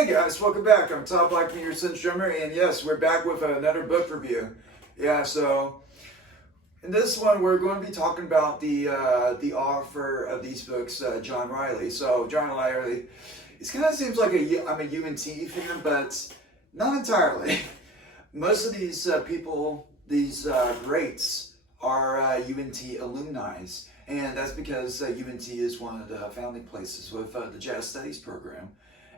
Hey guys, welcome back. I'm Top Black Meteor Cinch Drummer, and yes, we're back with another book review. Yeah, so in this one, we're going to be talking about the author of these books, John Riley. So John Riley, it kind of seems like I'm a UNT fan, but not entirely. Most of these people, these greats, are UNT alumni, and that's because UNT is one of the founding places with the Jazz Studies program.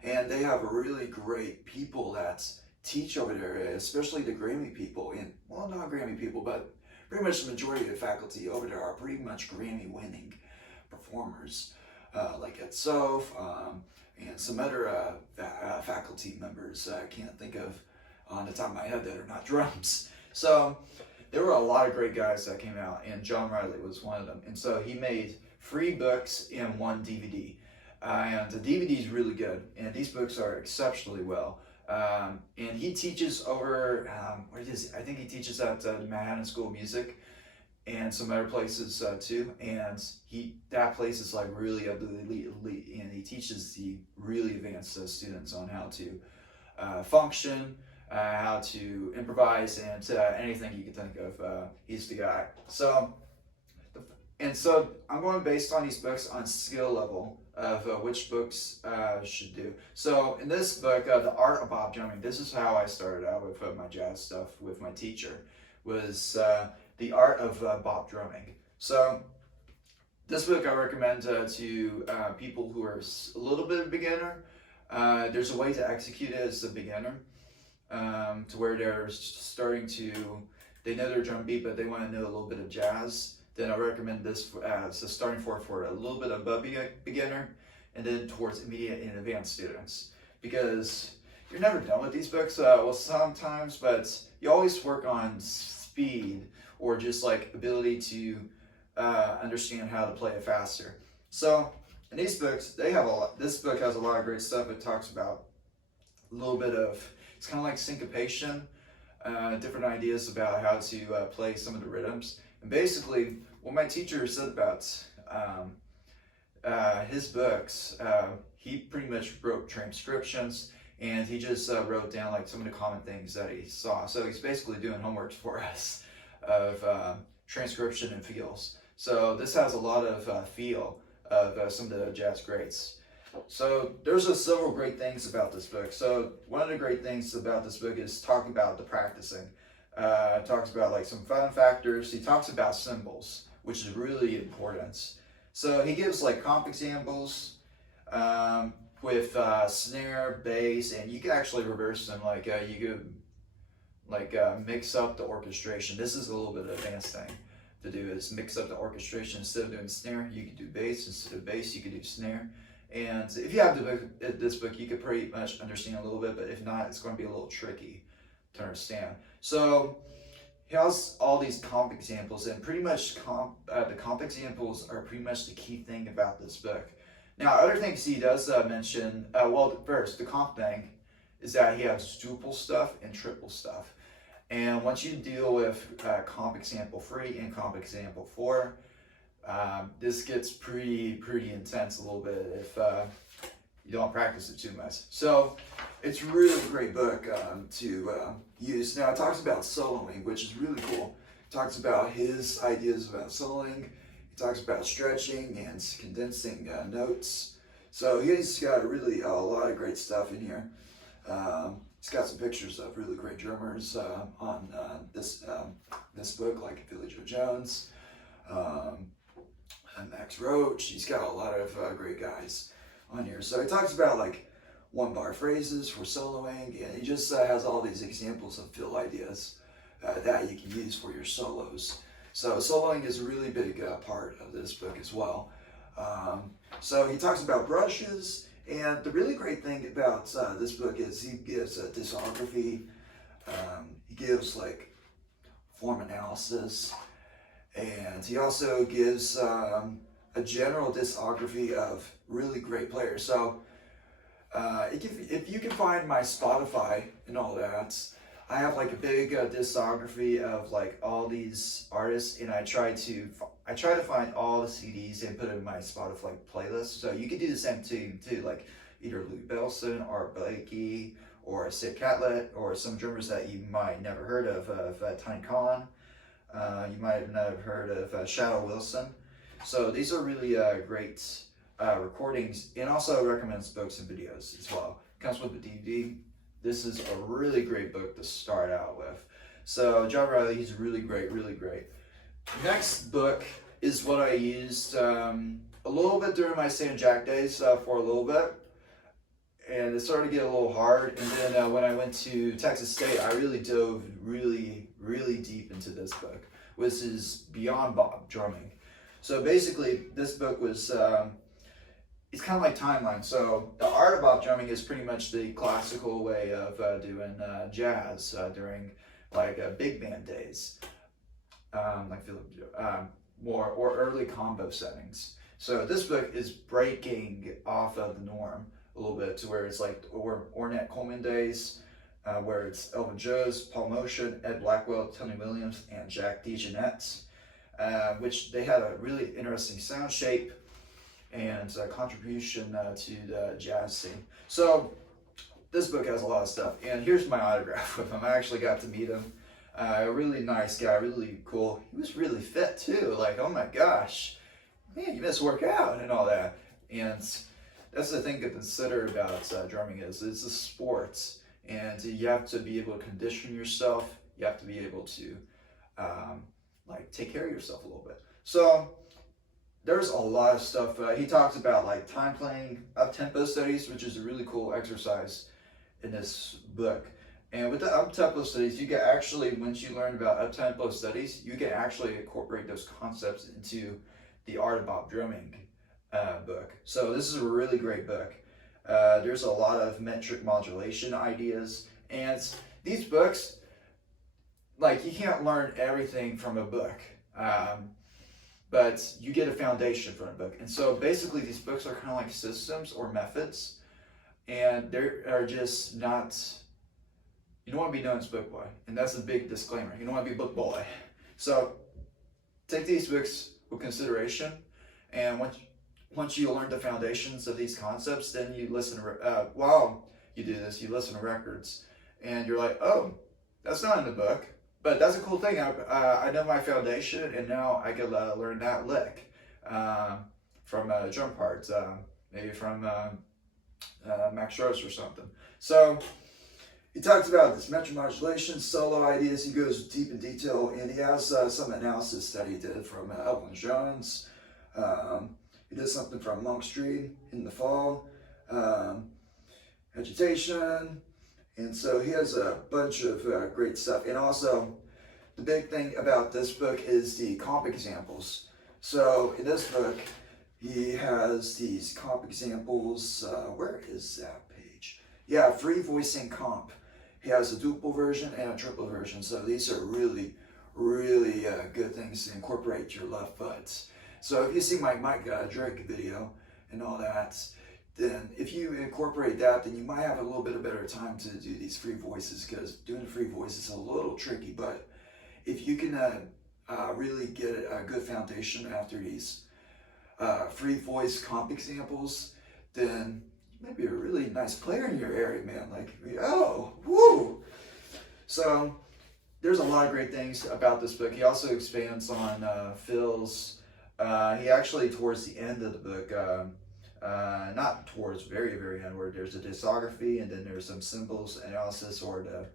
And they have really great people that teach over there, especially the Grammy people. And, well, not Grammy people, but pretty much the majority of the faculty over there are pretty much Grammy-winning performers, like Ed Soph, and some other faculty members I can't think of on the top of my head that are not drums. So there were a lot of great guys that came out, and John Riley was one of them. And so he made 3 books and 1 DVD. And the DVD is really good, and these books are exceptionally well. And he teaches over, I think he teaches at the Manhattan School of Music and some other places too. And that place is like really elite, and he teaches the really advanced students on how to function, how to improvise, and anything you can think of. He's the guy. So I'm going based on these books on skill level of which books should do. So in this book, The Art of Bop Drumming, this is how I started out with my jazz stuff with my teacher, was The Art of Bop Drumming. So this book I recommend to people who are a little bit of a beginner. There's a way to execute it as a beginner, to where they're starting to, they know their drum beat, but they want to know a little bit of jazz. Then I recommend this as a starting for a little bit above beginner, and then towards intermediate and advanced students. Because you're never done with these books, well sometimes, but you always work on speed or just like ability to understand how to play it faster. So in these books, this book has a lot of great stuff. It talks about a little bit of, it's kind of like syncopation, different ideas about how to play some of the rhythms. And basically, what my teacher said about his books, he pretty much wrote transcriptions, and he just wrote down like some of the common things that he saw. So he's basically doing homework for us of transcription and feels. So this has a lot of feel of some of the jazz greats. So there's several great things about this book. So one of the great things about this book is talking about the practicing. Talks about like some fun factors. He talks about cymbals, which is really important. So he gives like comp examples with snare, bass, and you can actually reverse them. Like you could like mix up the orchestration. This is a little bit of an advanced thing to do, is mix up the orchestration. Instead of doing snare, you could do bass. Instead of bass, you could do snare. And if you have this book, you could pretty much understand a little bit, but if not, it's going to be a little tricky to understand. So he has all these comp examples, and pretty much the comp examples are pretty much the key thing about this book. Now, other things he does mention, well, first, the comp thing is that he has duple stuff and triple stuff. And once you deal with comp example 3 and comp example 4, this gets pretty intense a little bit if you don't practice it too much. So it's really a great book to use. Now it talks about soloing, which is really cool. It talks about his ideas about soloing. He talks about stretching and condensing notes. So he's got really a lot of great stuff in here. He's got some pictures of really great drummers on this book, like Billy Joe Jones, and Max Roach. He's got a lot of great guys on here. So he talks about like 1-bar phrases for soloing, and he just has all these examples of fill ideas that you can use for your solos. So soloing is a really big part of this book as well. So he talks about brushes, and the really great thing about this book is he gives a discography, he gives like form analysis, and he also gives a general discography of really great players. So if you can find my Spotify and all that, I have like a big discography of like all these artists, and I try to find all the CDs and put it in my Spotify playlist. So you can do the same too. Like either Louis Bellson, Art Blakey, or Sid Catlett, or some drummers that you might never heard of Tiny Khan. You might have never heard of Shadow Wilson. So these are really great recordings, and also recommends books and videos as well. Comes with a DVD. This is a really great book to start out with. So John Riley, he's really great, really great. Next book is what I used a little bit during my St. Jack days for a little bit. And it started to get a little hard. And then when I went to Texas State, I really dove really deep into this book, which is Beyond Bop Drumming. So basically, this book was, it's kind of like timeline. So the art of bop drumming is pretty much the classical way of doing jazz during like big band days, like more or early combo settings. So this book is breaking off of the norm a little bit to where it's like Ornette Coleman days, where it's Elvin Jones, Paul Motion, Ed Blackwell, Tony Williams, and Jack DeJohnette, which they had a really interesting sound shape and contribution to the jazz scene. So this book has a lot of stuff, and here's my autograph with him. I actually got to meet him. A really nice guy, really cool. He was really fit too. Like, oh my gosh, man, you must work out and all that. And that's the thing to consider about drumming is it's a sport, and you have to be able to condition yourself. You have to be able to like take care of yourself a little bit. So there's a lot of stuff. He talks about like time playing, Uptempo Studies, which is a really cool exercise in this book. And with the Uptempo Studies, you can actually, once you learn about Uptempo Studies, you can actually incorporate those concepts into the Art of Bop Drumming book. So this is a really great book. There's a lot of metric modulation ideas, and these books, like, you can't learn everything from a book, but you get a foundation from a book. And so basically these books are kind of like systems or methods, and they are just not, you don't want to be known as book boy, and that's a big disclaimer. You don't want to be book boy. So take these books with consideration, and once you learn the foundations of these concepts, then you listen to, while you do this, you listen to records, and you're like, oh, that's not in the book, but that's a cool thing. I know my foundation, and now I can learn that lick from drum parts, maybe from Max Strauss or something. So he talks about this metric modulation, solo ideas. He goes deep in detail, and he has some analysis that he did from Elvin Jones. He did something from Monk Street in the fall, Agitation, and so he has a bunch of great stuff. And also, the big thing about this book is the comp examples. So in this book, he has these comp examples. Where is that page? Yeah, free voicing comp. He has a duple version and a triple version. So these are really good things to incorporate your left foot. So if you see my Mike Drake video and all that, then if you incorporate that, then you might have a little bit of better time to do these free voices, because doing free voice is a little tricky. But if you can really get a good foundation after these free voice comp examples, then you might be a really nice player in your area, man. Like, oh, woo! So there's a lot of great things about this book. He also expands on Phil's. He actually, towards the end of the book, not towards very end, where there's a discography and then there's some cymbals analysis, or the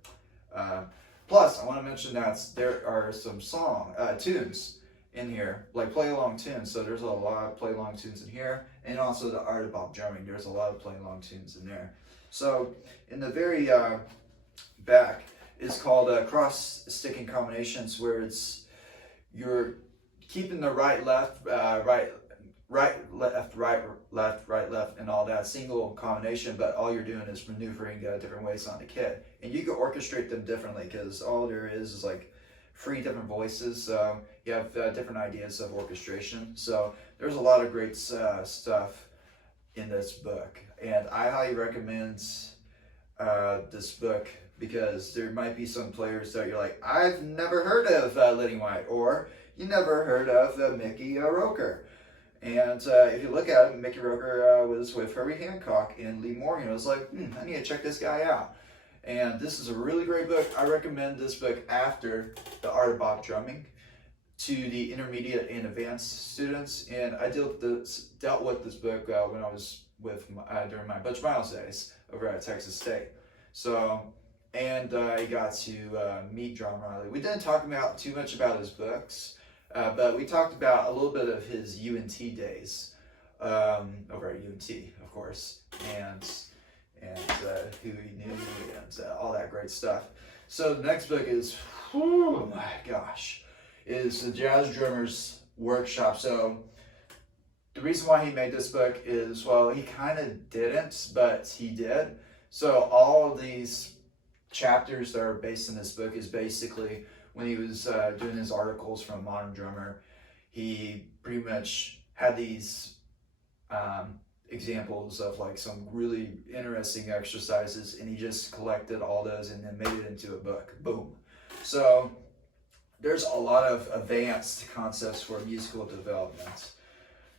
plus I want to mention that there are some tunes in here, like play along tunes. So there's a lot of play along tunes in here, and also the Art of Bop Drumming, there's a lot of play along tunes in there. So in the very back is called cross sticking combinations, where it's you're keeping the right left left and all that single combination, but all you're doing is maneuvering different ways on the kit, and you can orchestrate them differently, because all there is like free different voices. So you have different ideas of orchestration. So there's a lot of great stuff in this book, and I highly recommend this book, because there might be some players that you're like, I've never heard of Lenny White, or you never heard of Mickey Roker. And if you look at it, Mickey Roker was with Herbie Hancock and Lee Morgan. I was like, I need to check this guy out. And this is a really great book. I recommend this book after The Art of Bop Drumming to the intermediate and advanced students. And I dealt with this book when I was during my Butch Miles days over at Texas State. So, and I got to meet John Riley. We didn't talk about too much about his books, but we talked about a little bit of his UNT days over at UNT, of course, and who he knew and all that great stuff. So the next book is, oh my gosh, is The Jazz Drummer's Workshop. So the reason why he made this book is, well, he kind of didn't, but he did. So all of these chapters that are based in this book is basically when he was doing his articles from Modern Drummer, he pretty much had these examples of like some really interesting exercises, and he just collected all those and then made it into a book. Boom. So there's a lot of advanced concepts for musical development.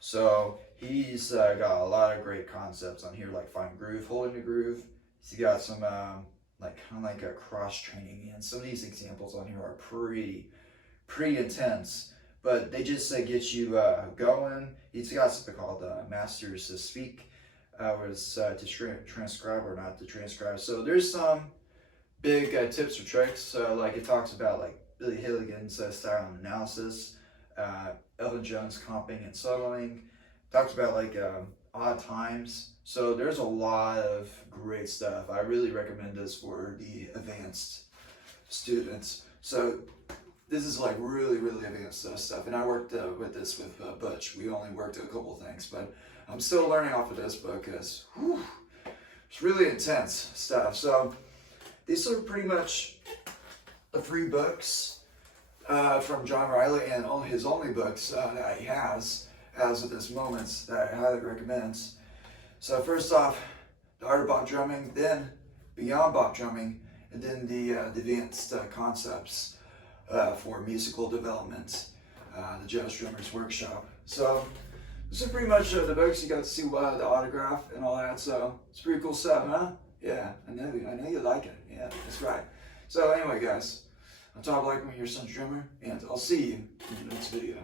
So he's got a lot of great concepts on here, like fine groove, holding the groove. He's got some like kind of like a cross training, and some of these examples on here are pretty intense, but they just get you going. He's got something called Masters to Speak, where it's to transcribe or not to transcribe. So there's some big tips or tricks. Like it talks about like Billy Hilligan's style and analysis, Elvin Jones comping and soloing. Talks about like odd times. So there's a lot of great stuff. I really recommend this for the advanced students. So this is like really advanced stuff. And I worked with this with Butch. We only worked a couple things, but I'm still learning off of this book because it's really intense stuff. So these are pretty much the free books from John Riley, and his only books that he has as of this moment that I highly recommend. So first off, The Art of Bop Drumming, then Beyond Bop Drumming, and then the advanced concepts for musical development, The Jazz Drummer's Workshop. So this is pretty much the books. You got to see the autograph and all that, so it's pretty cool stuff, huh? Yeah, I know you like it. Yeah, that's right. So anyway, guys, I'm Tom Blackman, your son's drummer, and I'll see you in the next video.